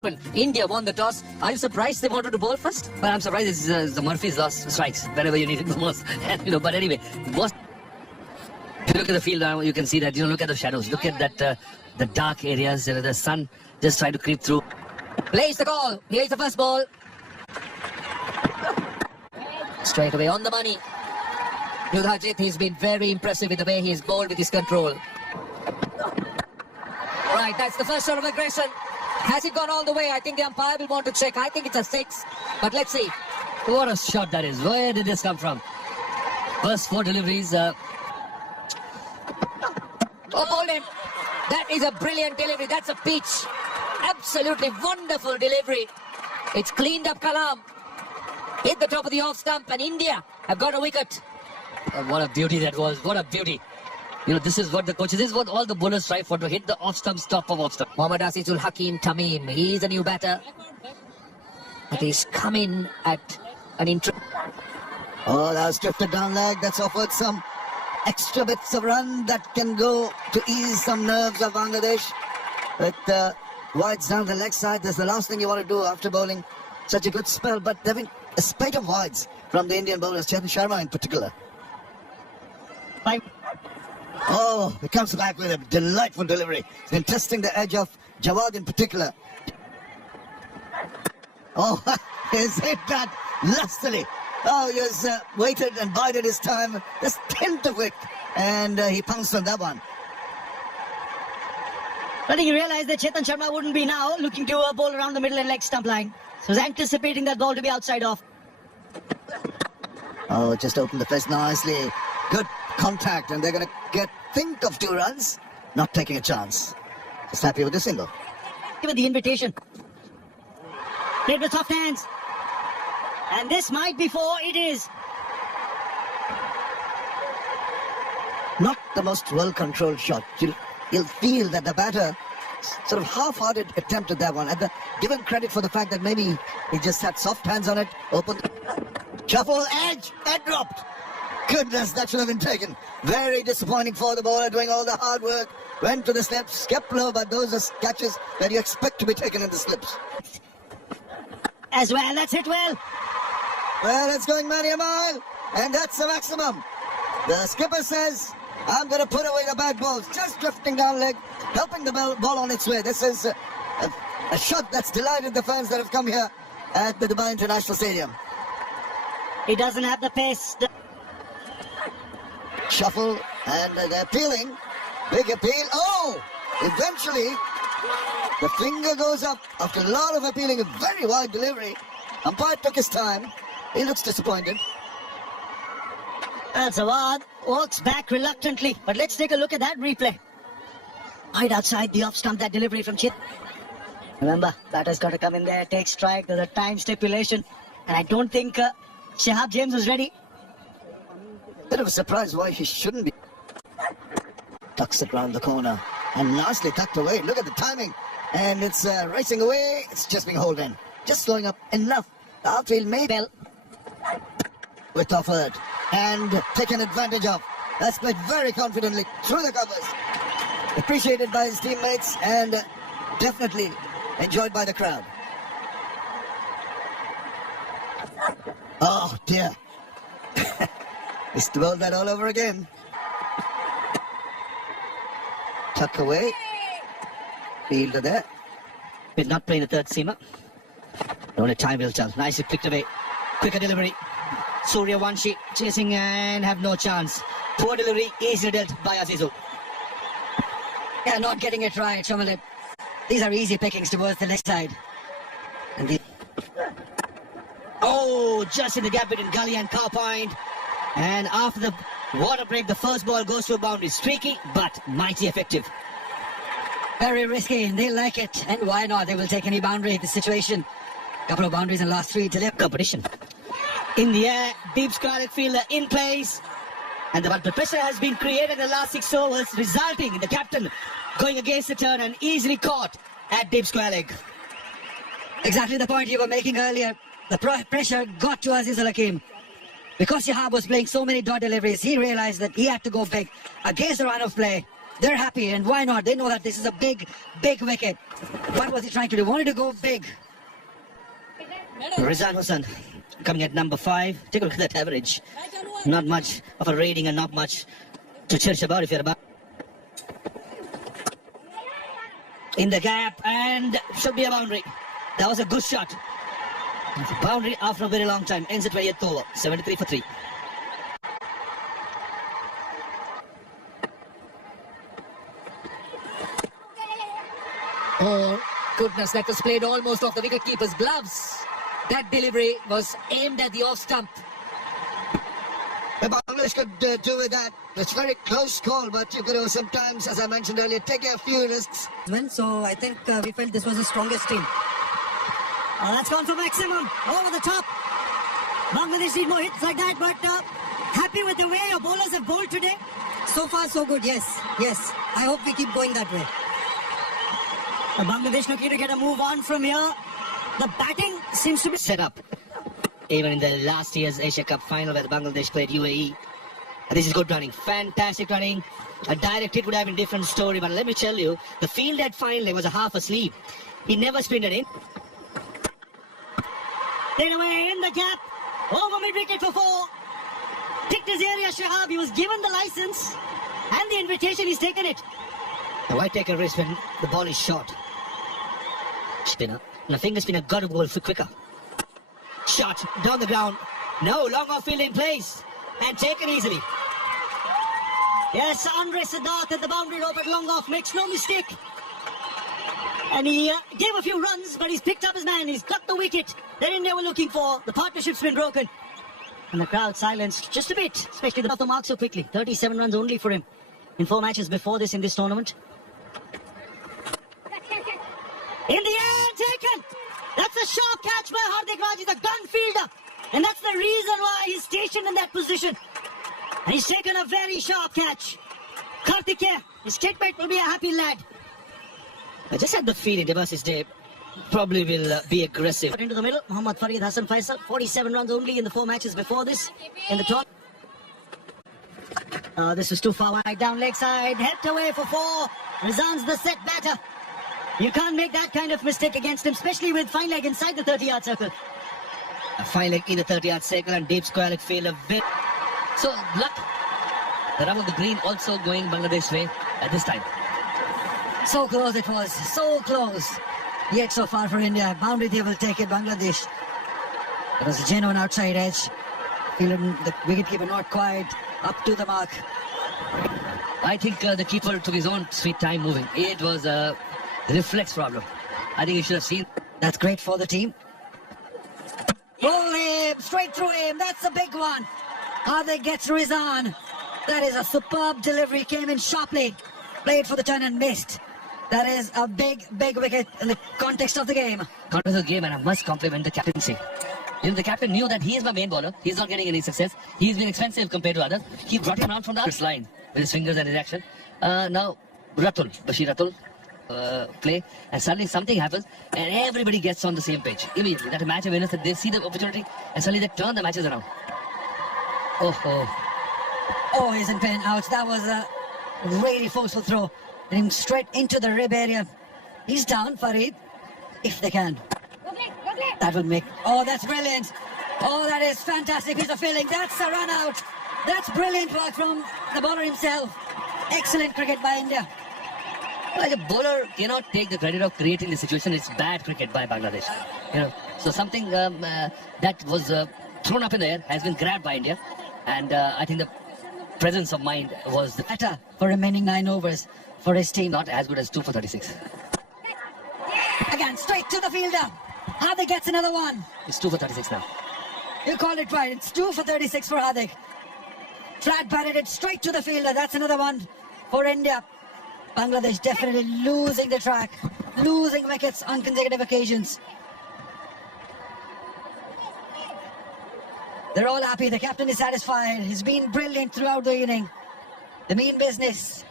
But India won the toss. Are you surprised they wanted to bowl first? Well, I'm surprised this is the Murphy's lost strikes wherever you need it the most. But anyway, if you look at the field now, you can see that. Look at the shadows. Look at that, the dark areas. The sun just trying to creep through. Plays the call. Here's the first ball. Straight away on the money. Yudhajit, he's been very impressive with the way he's bowled with his control. Right, that's the first shot of aggression. Has it gone all the way? I think the umpire will want to check. I think it's a 6. But let's see. What a shot that is. Where did this come from? First 4 deliveries. Oh, hold him. That is a brilliant delivery. That's a pitch. Absolutely wonderful delivery. It's cleaned up Kalam. Hit the top of the off stump and India have got a wicket. Oh, what a beauty that was. What a beauty. This is what the coaches, this is what all the bowlers try for, to hit the off-stump, top of off-stump. Mohammad Asiful Hakim Tamim, he's a new batter. But he's come in at an Oh, that's drifted down leg. That's offered some extra bits of run that can go to ease some nerves of Bangladesh. With wides down the leg side, that's the last thing you want to do after bowling such a good spell. But there have been a spate of wides from the Indian bowlers, Chetan Sharma in particular. Oh, he comes back with a delightful delivery. He's been testing the edge of Jawad in particular. Oh, he's hit that lustily. Oh, he has waited and bided his time. Just tint of it. And he pounced on that one. I think he realized that Chetan Sharma wouldn't be now looking to bowl around the middle and leg stump line. So he was anticipating that ball to be outside off. Oh, just opened the fist nicely. Good contact, and they're going to think of 2 runs, not taking a chance. Just happy with the single. Give it the invitation. Played with soft hands. And this might be 4. It is. Not the most well-controlled shot. You'll feel that the batter sort of half-hearted attempt at that one. Given credit for the fact that maybe he just had soft hands on it, open, shuffle, edge, and dropped. Goodness, that should have been taken. Very disappointing for the bowler, doing all the hard work. Went to the slips, kept low, but those are catches that you expect to be taken in the slips. As well, that's hit well. Well, it's going many a mile, and that's the maximum. The skipper says, I'm going to put away the bad balls. Just drifting down leg, helping the ball on its way. This is a shot that's delighted the fans that have come here at the Dubai International Stadium. He doesn't have the pace. Shuffle, and they're appealing. Big appeal. Oh! Eventually, the finger goes up after a lot of appealing. A very wide delivery. Umpire took his time. He looks disappointed. That's Awad. Walks back reluctantly. But let's take a look at that replay. Right outside the off stump, that delivery from Chit. Remember, batter's got to come in there, take strike. There's a time stipulation. And I don't think Shahab James was ready. Bit of a surprise why he shouldn't be. Tucks it round the corner and lastly tucked away. Look at the timing, and it's racing away. It's just being held in, just slowing up enough. The outfield may bell with offered and taken advantage of. That's played very confidently through the covers. Appreciated by his teammates and definitely enjoyed by the crowd. Oh dear. It's to bowl that all over again. Tuck away. Fielder there. We're not playing the third seamer. Only time will tell. Nicely picked away. Quicker delivery. Surya Vanshi chasing and have no chance. Poor delivery. Easily dealt by Azizul. Yeah, not getting it right, Shamalit. These are easy pickings towards the left side. And oh, just in the gap between Gully and Cow Point. And after the water break, the first ball goes to a boundary. Streaky, but mighty effective. Very risky. They like it. And why not? They will take any boundary in this situation. Couple of boundaries in the last 3 to their competition. In the air, deep square leg fielder in place. And the pressure has been created in the last 6 overs, resulting in the captain going against the turn and easily caught at deep square leg. Exactly the point you were making earlier. The pressure got to Azizul Hakim. Because Shahab was playing so many dot deliveries, he realized that he had to go big against the run of play. They're happy, and why not? They know that this is a big, big wicket. What was he trying to do? Wanted to go big. Rizwan Hussain coming at number 5. Take a look at that average. Not much of a rating and not much to cherish about if you're about. In the gap, and should be a boundary. That was a good shot. Boundary after a very long time. Ends at 20th over. 73 for 3. Oh, goodness, that was played almost off the wicketkeeper's gloves. That delivery was aimed at the off stump. The Bangladesh could do with that. It's a very close call, but you've got to sometimes, as I mentioned earlier, take a few risks. So I think we felt this was the strongest team. Oh, that's gone for maximum. Over the top. Bangladesh need more hits like that, but happy with the way your bowlers have bowled today. So far, so good. Yes, yes. I hope we keep going that way. Bangladesh looking to get a move on from here. The batting seems to be set up. Even in the last year's Asia Cup final where Bangladesh played UAE. This is good running, fantastic running. A direct hit would have been a different story, but let me tell you, the field at fine leg was a half asleep. He never sprinted in. Played away in the gap. Over mid-wicket for 4. Picked his area, Shahab. He was given the license and the invitation. He's taken it. Now why take a risk when the ball is short? Spinner. And a finger spinner got to go for quicker. Shot down the ground. No, long off field in place. And taken easily. Yes, Andre Siddharth at the boundary rope at long off. Makes no mistake. And he gave a few runs, but he's picked up his man. He's got the wicket that India were looking for. The partnership's been broken. And the crowd silenced just a bit, especially the mark so quickly. 37 runs only for him in 4 matches before this in this tournament. In the air, taken! That's a sharp catch by Hardik Raj. He's a gun fielder. And that's the reason why he's stationed in that position. And he's taken a very sharp catch. Karthikeya, his statement will be a happy lad. I just had the feeling Devas's day probably will be aggressive. Into the middle, Mohammad Farid Hassan Faisal, 47 runs only in the 4 matches before this in the tournament. This was too far wide, down leg side, helped away for 4. Rizwan's the set batter. You can't make that kind of mistake against him, especially with fine leg inside the 30-yard circle. A fine leg in the 30-yard circle and deep square leg field a bit. So, luck. The run of the green also going Bangladesh way at this time. So close it was, so close. Yet so far for India. Boundary they will take it, Bangladesh. It was a genuine outside edge. Feeling the wicketkeeper not quite up to the mark. I think the keeper took his own sweet time moving. It was a reflex problem. I think he should have seen. That's great for the team. Pull him, straight through him. That's a big one. Hardik gets Rizwan. That is a superb delivery. Came in sharply. Played for the turn and missed. That is a big, big wicket in the context of the game. Context of the game, and I must compliment the captaincy. You know, the captain knew that he is my main bowler. He's not getting any success. He's been expensive compared to others. He brought him around from the other line with his fingers and his action. Now, Bashir Ratul play, and suddenly something happens, and everybody gets on the same page immediately. That a match of winners, that they see the opportunity, and suddenly they turn the matches around. Oh, he's in pain. Ouch. That was a really forceful throw. Him straight into the rib area. He's down, Farid, if they can. That will make... Oh, that's brilliant. Oh, that is fantastic piece of fielding. That's a run out. That's brilliant work from the bowler himself. Excellent cricket by India. Well, the bowler cannot take the credit of creating the situation. It's bad cricket by Bangladesh. You know, so something that was thrown up in the air has been grabbed by India, and I think the presence of mind was the better for remaining 9 overs for his team. Not as good as 2 for 36. Again, straight to the fielder. Hardik gets another one. It's 2 for 36 now. You called it right. It's 2 for 36 for Hardik. Flat batted it straight to the fielder. That's another one for India. Bangladesh definitely losing the track, losing wickets on consecutive occasions. They're all happy. The captain is satisfied. He's been brilliant throughout the inning. The mean business.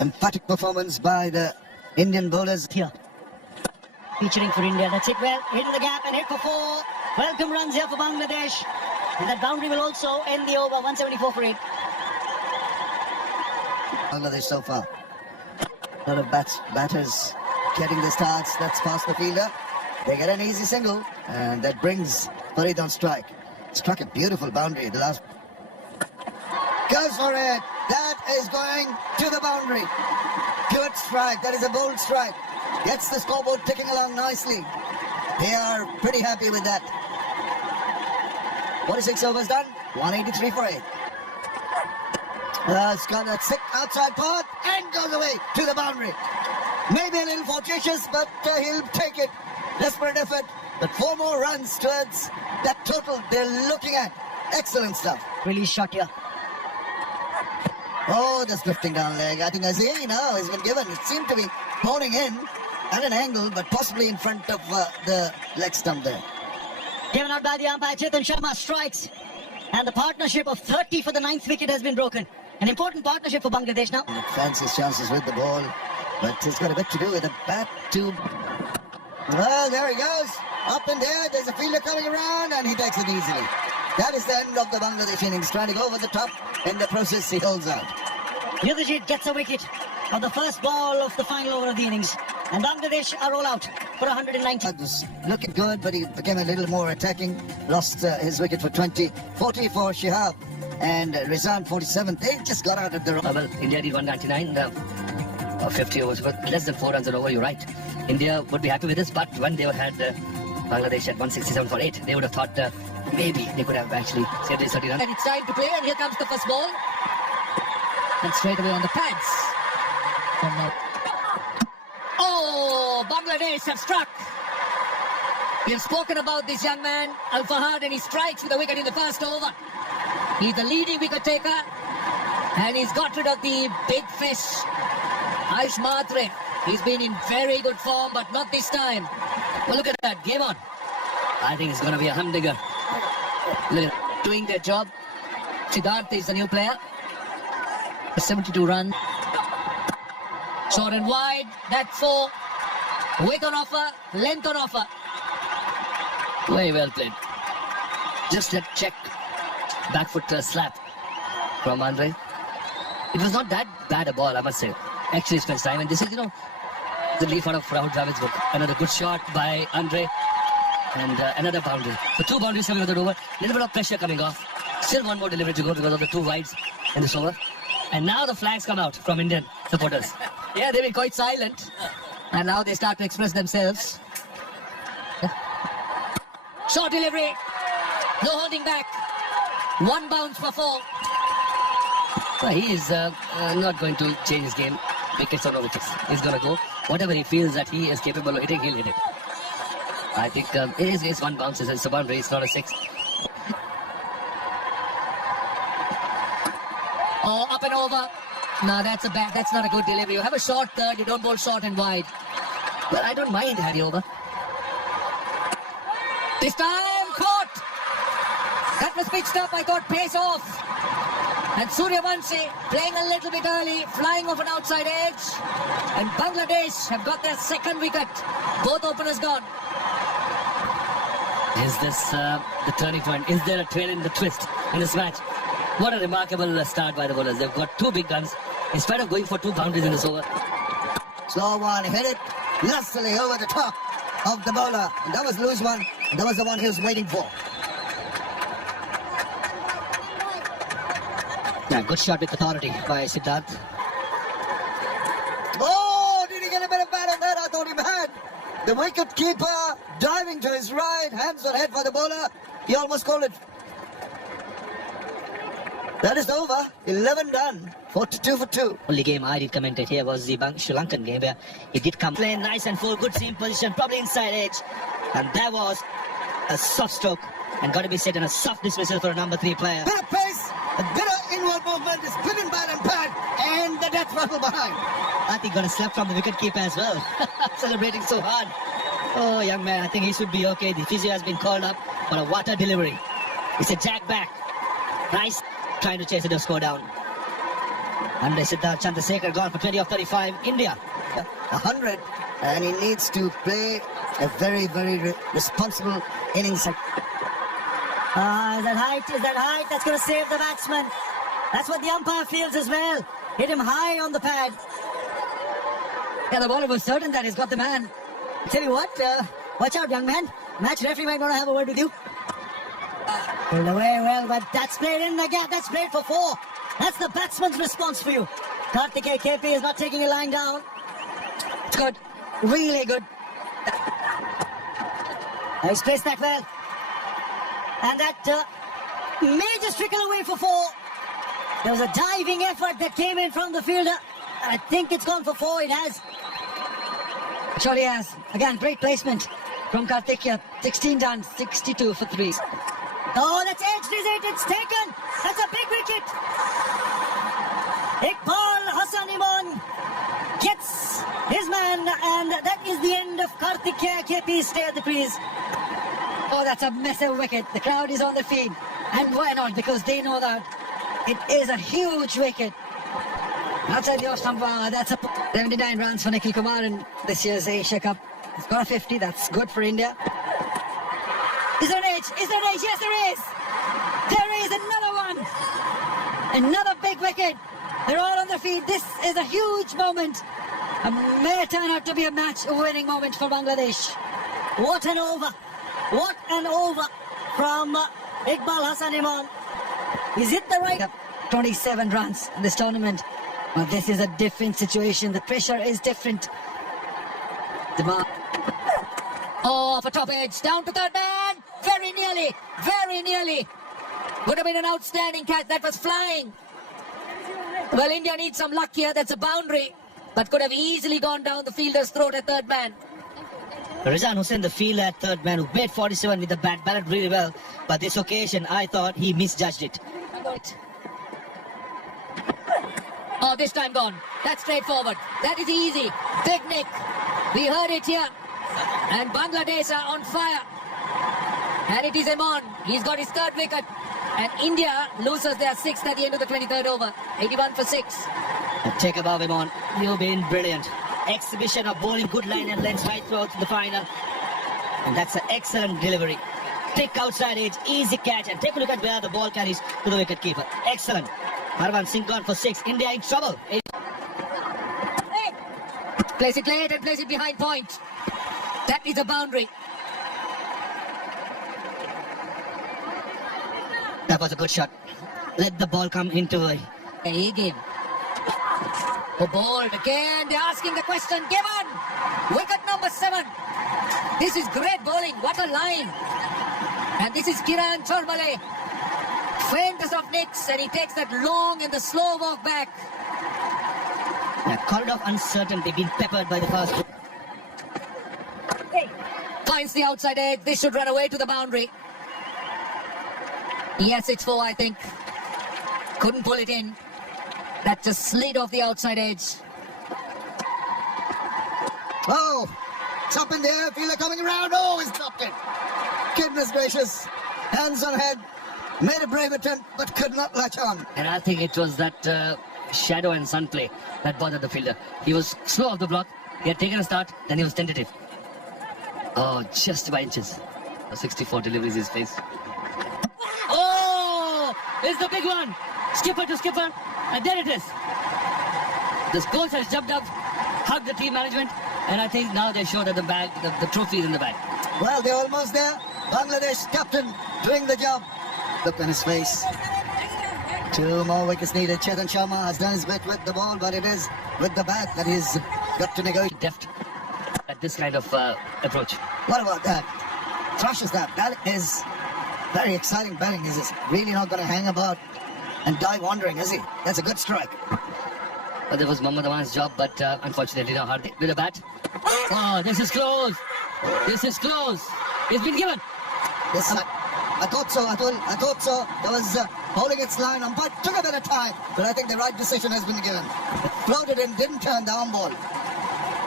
Emphatic performance by the Indian bowlers here. Featuring for India. That's it well. Hit in the gap and hit for 4. Welcome runs here for Bangladesh. And that boundary will also end the over. 174 for 8. Bangladesh so far. A lot of batters getting the starts. That's past the fielder. They get an easy single, and that brings Farid on strike. Struck a beautiful boundary. The last goes for it. That is going to the boundary. Good strike. That is a bold strike. Gets the scoreboard ticking along nicely. They are pretty happy with that. 46 overs done. 183 for 8. It's got a thick outside part and goes away to the boundary. Maybe a little fortuitous, but he'll take it. Desperate effort, but 4 more runs towards that total they're looking at. Excellent stuff. Really shot here. Oh, just drifting down leg. I think Azhari now has been given. It seemed to be honing in at an angle, but possibly in front of the leg stump there. Given out by the umpire, Chetan Sharma strikes. And the partnership of 30 for the 9th wicket has been broken. An important partnership for Bangladesh now. It fancies chances with the ball, but it's got a bit to do with the bat too. Well, there he goes. Up in there, there's a fielder coming around, and he takes it easily. That is the end of the Bangladesh innings. Trying to go over the top. In the process, he holds out. Yudhajit gets a wicket on the first ball of the final over of the innings. And Bangladesh are all out for 190. That was looking good, but he became a little more attacking. Lost his wicket for 20. 40 for Shihab. And Rizwan 47. They just got out of the... Well, India did 199, 50 overs, but less than 4 runs are over, you're right. India would be happy with this, but when they had Bangladesh at 167 for 8, they would have thought maybe they could have actually saved this 30 runs. And it's time to play, and here comes the first ball. And straight away on the pads. Oh, Bangladesh have struck. We've spoken about this young man, Al Fahad, and he strikes with a wicket in the first over. He's the leading wicket taker, and he's got rid of the big fish, Aish Matre. He's been in very good form, but not this time. Well, look at that, game on. I think it's going to be a humdinger. Look at doing their job. Siddharth is the new player. A 72 run. Short and wide, that's 4. Width on offer, length on offer. Very well played. Just a check. Back foot slap from Andre. It was not that bad a ball, I must say. Actually spent time, and this is, the leaf out of Rahul Dravid's book. Another good shot by Andre, and another boundary. So 2 boundaries coming with it over. Little bit of pressure coming off. Still 1 more delivery to go because of the 2 wides in this over. And now the flags come out from Indian supporters. Yeah, they've been quite silent, and now they start to express themselves. Short delivery. No holding back. 1 bounce for 4. Well, he is not going to change his game. Wickets or no wickets. He's going to go. Whatever he feels that he is capable of hitting, he'll hit it. I think it is 1 bounce. It's a boundary. It's not a 6. Oh, up and over. No, that's not a good delivery. You have a short third. You don't bowl short and wide. Well, I don't mind Harry over. This time caught. That was pitched up. I thought pace off. And Suryavanshi playing a little bit early, flying off an outside edge. And Bangladesh have got their 2nd wicket. Both openers gone. Is this the turning point? Is there a trail in the twist in this match? What a remarkable start by the bowlers. They've got 2 big guns. In spite of going for 2 boundaries in this over. Slow one, hit it lustily over the top of the bowler. And that was loose one. That was the one he was waiting for. Yeah, good shot with authority by Siddharth. Oh, did he get a bit of bat on that? I thought he had. The wicket keeper diving to his right, hands on head for the bowler. He almost called it. That is over. 11 done. 42 for 2. Only game I did commentate here was the Sri Lankan game where he did come playing nice and full, good seam position, probably inside edge. And there was a soft stroke and got to be set in a soft dismissal for a number 3 player. Bit of pace, a bit of inward movement, is spinning bat and pad, and the death rattle behind. I think got a slap from the wicket keeper as well. Celebrating so hard. Oh, young man, I think he should be okay. The physio has been called up for a water delivery. It's a jack back. Nice. Trying to chase it or score down. Andre Siddharth Chandrasekhar gone for 20 of 35. India 100, and he needs to play a very, very responsible innings. Is that height? Is that height? That's going to save the batsman. That's what the umpire feels as well. hit him high on the pad. Yeah, the bowler was certain that he's got the man. Tell you what, watch out, young man. Match referee might want to have a word with you. Pulled away well, but that's played in the gap. That's played for 4. That's the batsman's response for you. Karthikeya KP is not taking a line down. It's good. Really good. He's placed that well. And that may just trickle away for 4. There was a diving effort that came in from the fielder. I think it's gone for 4. It has. Surely has. Again, great placement from Karthikeya. 16 done, 62 for 3. Oh, that's edged, is it? It's taken. That's a big wicket. Iqbal Hasan Imon gets his man, and that is the end of Karthikeya KP's stay at the crease. Oh, that's a massive wicket. The crowd is on the field. And why not? Because they know that it is a huge wicket. Outside the off stump, that's a 79 runs for Nikhil Kumar in this year's Asia Cup. He's got a 50. That's good for India. Is there an edge? Is there an edge? Yes, there is. There is another one. Another big wicket. They're all on their feet. This is a huge moment. It may turn out to be a match-winning moment for Bangladesh. What an over. What an over from Iqbal Hasan Imon. Is it the right? 27 runs in this tournament. Well, this is a different situation. The pressure is different. Oh, for top edge. Down to third man. Very nearly. Very nearly. Would have been an outstanding catch. That was flying. Well, India needs some luck here. That's a boundary. But could have easily gone down the fielder's throat at third man. Rizwan Hussain, the fielder at third man, who made 47 with the bat, batted really well. But this occasion, I thought he misjudged it. Oh, this time gone. That's straightforward. That is easy. Big Nick. We heard it here. And Bangladesh are on fire. And it is Imon. He's got his third wicket. And India loses their 6th at the end of the 23rd over. 81 for 6. Take a bow, Imon. You've been brilliant. Exhibition of bowling, good line and length right throughout the final. And that's an excellent delivery. Thick outside edge, easy catch. And take a look at where the ball carries to the wicket keeper. Excellent. Harman Singh gone for 6. India in trouble. Place it late and place it behind point. That is a boundary. That was a good shot. Let the ball come into a game. The ball again. They're asking the question. Given. Wicket number 7. This is great bowling. What a line. And this is Kiran Chormale. Faintest of nicks, and he takes that long and the slow walk back. A corridor of uncertainty being peppered by the first. Finds the outside edge. This should run away to the boundary. Yes, it's 4, I think. Couldn't pull it in. That just slid off the outside edge. Oh, it's up in the air. Fielder coming around. Oh, he's dropped it. Goodness gracious. Hands on head. Made a brave attempt, but could not latch on. And I think it was that shadow and sun play that bothered the fielder. He was slow off the block. He had taken a start, then he was tentative. Oh, just by inches. 64 deliveries his face. Oh! It's the big one! Skipper to skipper, and there it is. The coach has jumped up, hugged the team management, and I think now they show that the bag, the trophy is in the bag. Well, they're almost there. Bangladesh captain doing the job. Look on his face. 2 more wickets needed. Chetan Sharma has done his bit with the ball, but it is with the bat that he's got to negotiate. Deft at this kind of approach. What about that? Thrushes that. That is very exciting batting. He's really not going to hang about and die wandering, is he? That's a good strike. Well, that was Mohammad Aman's job, but unfortunately not Hardik with a bat. Oh, this is close. This is close. It's been given. Yes, I thought so. I thought so. There was holding its line. Umpire took a bit of time, but I think the right decision has been given. Floated in, didn't turn the arm ball.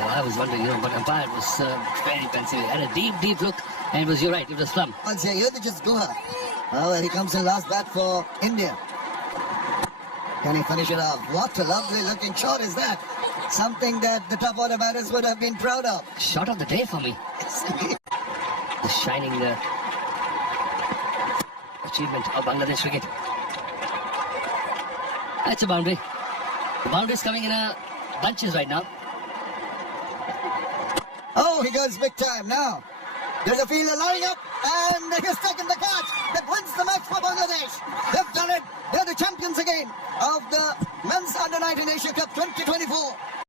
I was wondering, but umpire was very pensive. Had a deep look, and it was, you're right, it was slump. I'll say, you just go her. Oh, well, he comes in last bat for India. Can he finish it off? What a lovely looking shot is that? Something that the top order batters would have been proud of. Shot of the day for me. The shining achievement of Bangladesh cricket. That's a boundary. The boundaries coming in bunches right now. Oh, he goes big time now. There's a fielder lining up, and he's taken the catch that wins the match for Bangladesh. They've done it. They're the champions again of the Men's Under-19 Asia Cup 2024.